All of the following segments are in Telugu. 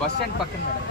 బస్ స్టాండ్ పక్కన మేడం.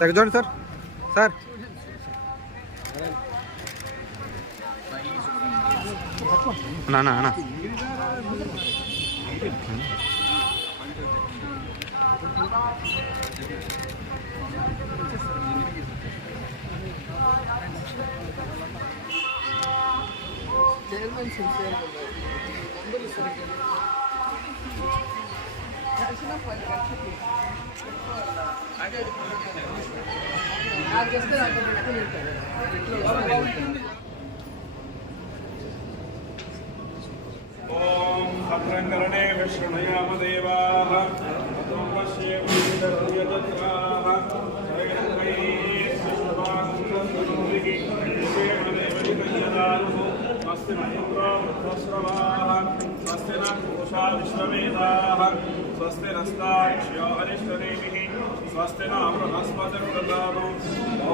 దగ్గర చూడండి సార్. సార్. నానా అన్నా చైర్మన్ సిన్సియర్ మందులు సరిగ్గా కలిసిన పది లక్షలు అదే నాకు చేస్తే నాకు పెట్టుకుని ఉంటాడు ఇట్లా भद्रङ्करणे विष्णुयामदेवाः ततो पश्येमयजत्राः स्वस्ति महेन्द्रो वृद्धश्रवाः स्वस्ति नः पूषा विश्ववेदाः स्वस्ति नस्ताक्ष्यो हरिष्ठदेविः स्वस्ति न बृहस्पतिर्ददातु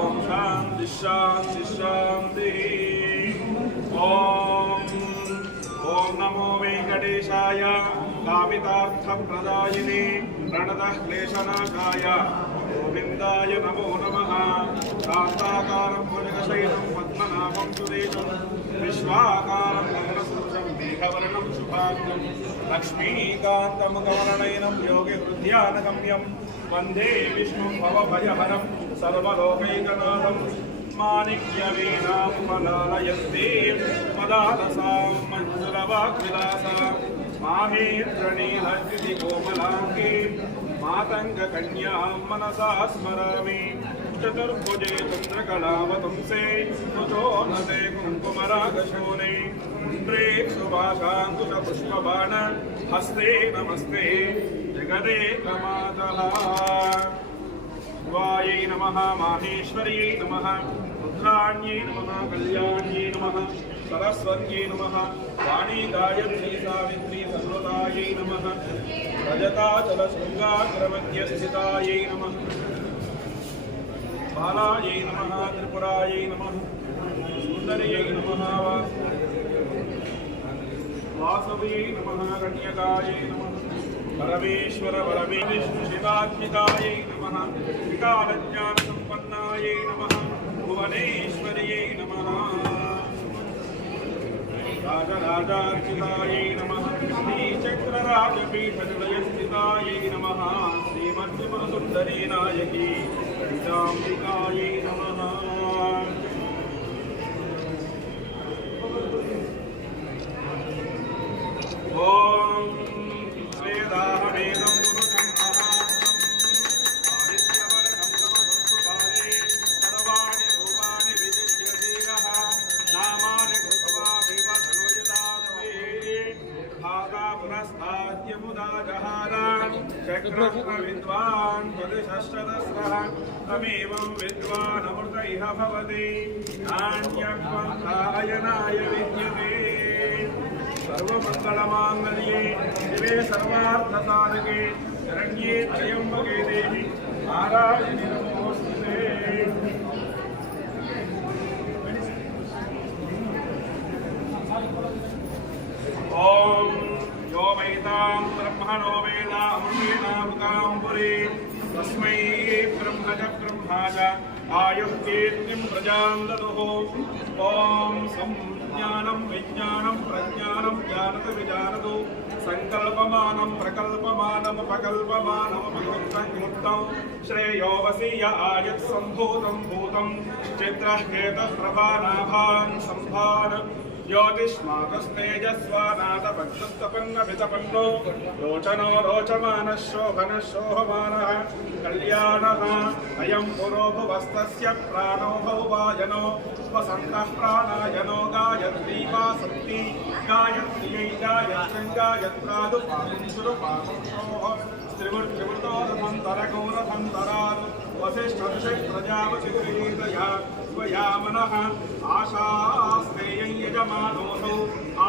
ॐ शान्तिः शान्तिः शान्तिः ॐ ॐ नमो वेङ्कटेशाय कामितार्थप्रदायिने प्रणतः क्लेशनाशाय गोविन्दाय नमो नमः शान्ताकारं भुजगशयनं पद्मनाभं सुदेशं विश्वाकारं गगनसदृशं मेघवर्णं शुभाङ्गं लक्ष्मीकान्तमुखवर्णयनं योगिहृद्यानगम्यं वन्दे विष्णुं भवभयहरं सर्वलोकैकनाथं माणिक्यवीणामुपलालयन्ते मदालसां मञ्जुलवाग्विलासां माहेन्द्रणीलकृतिकोमलाङ्गे मातङ्गकन्यां मनसा स्मरामि। चतुर्भुजे चन्द्रकलावतंसे कुचोन्नते कुङ्कुमरागशोने। इन्द्रे सुभाषाङ्कुशपुष्पबाण हस्ते नमस्ते, जगदेकमातः। शिवायै नमः माहेश्वर्यै नमः, रुद्राण्यै नमः, कल्याण्यै नमः। सरस्वत्यै नमः। वाणी गायत्री सावित्री सर्वदायै नमः रजताचलशृङ्गाग्रमध्यस्थितायै नमः। बालायै नमः, त्रिपुरायै नमः। सुन्दर्यै नमः वासव्यै नमः, कन्यकायै नमः। परमेश्वर शिवात्मिकायै नमः। विकालज्ञानसम्पन्नायै नमः। भुवनेश्वर्यै नमः। రాజరాజార్చితాయై నమ శ్రీచక్రరాజపీఠనిలయస్థితాయై నాయకీ పీఠాంబికాయై నమ చక్రముఖ విద్వాన్ తదుషష్టదస్రః తమేవం విద్వాన్ అమృత ఇహ భవతి నాణ్యత్వం కాయనాయ విద్యతే సర్వమంగళమాంగళ్యే శివే సర్వార్థసాధకే శరణ్యే త్రయంబకే ब्रह्म च ब्रह्मा च आयुः कीर्तिं प्रजां ददुः ॐ संज्ञानं विज्ञानं प्रज्ञानं जानत विजानतु सङ्कल्पमानं प्रकल्पमानमुपकल्पमानमुपकृतं श्रेयो वसीय आयत् सम्भूतं भूतं चित्रः केतः प्रभानाभान् सम्भान् ज्योतिष्माकस्तेजस्वानाथभक्तस्तपन्न लोचनो रोचमानः शोभनः शोभमानः कल्याणः अयं पुरो भुवस्तस्य प्राणो भौवायनो वसन्तः प्राणायनो गायत्री वा सन्ति गायत्र्यै गायत्रं गायत्रादुपादुपादुषोः त्रिवृत्तिवृतोरथन्तरगौरथन्तरात् वसिष्ठर्षप्रजापतिगृहीतया स्वया मनः आशास्तेयं यजमानोऽसौ।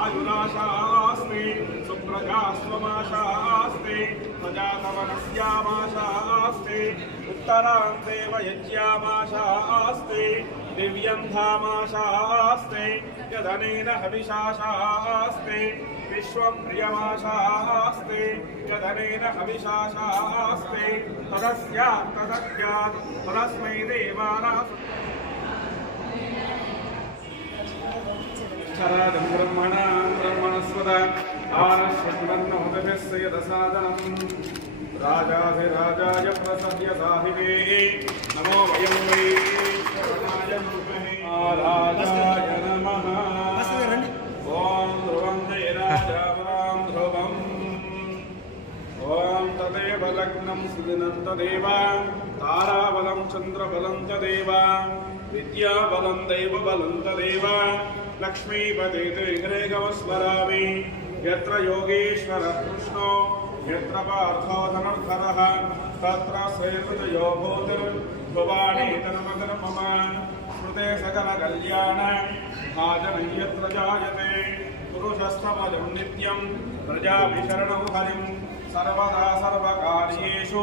आयुराशास्ते सुप्र प्रजास्त्वमाशास्ते प्रजातवनस्यामाशास्ते उत्तरान्तेव यज्ञामाशास्ते दिव्यं धामाशास्ते यदनेन हविषाशास्ते विश्वं प्रियमाशास्ते यदनेन हविषाशास्ते तदस्यात् तदस्यात् तदस्मै देवानां क्षरादं ब्रह्मणां ब्रह्मणस्वत आनश्वन्नोदभिस्य यदसादनम् राजाधिराजाय प्रसद्य साहिवे नमो वयं वै श्रवणाय नमः राजाय नमः ॐ ध्रुवं जयराजावरां ध्रुवम् ॐ तदेव लग्नं सुदिनं तदेव ताराबलं चन्द्रबलं तदेव विद्याबलं दैवबलं तदेव लक्ष्मीपते गृहगमस्मरामि। यत्र योगेश्वरः कृष्णो, यत्र पार्थो धनुर्धरः तत्र मम स्मृते सकलकल्याण भाजनं यत्र जायते। पुरुषस्तमजं नित्यं, प्रजाभिशरणं हरिं, सर्वदा सर्वकार्येषु।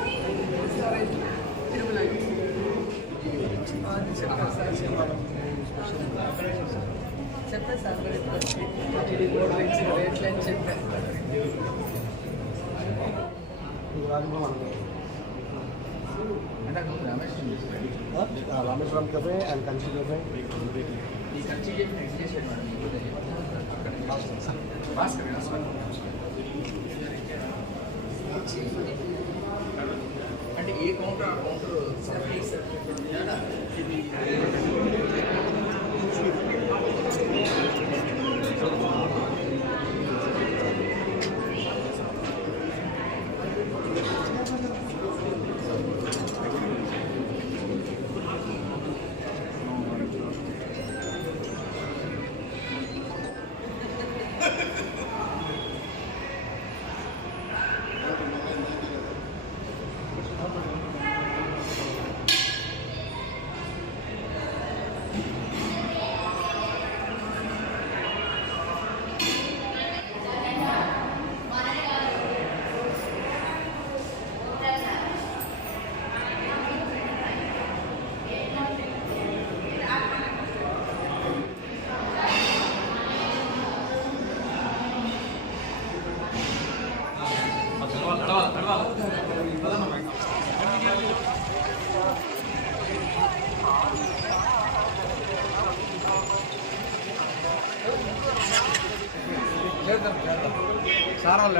అది చెప్పారు సార్ చెప్పారు సార్ మరి ఇప్పుడు వచ్చి ఇది కూడా పెంచిన రేట్లు అని చెప్పారు అంటే అక్కడ Ramesh Rameshwaram cafe and Kanchi cafe ఈ ఖర్చు చెప్పి ఏ కౌంటర్? ఆ కౌంటర్ సర్వీస్ on,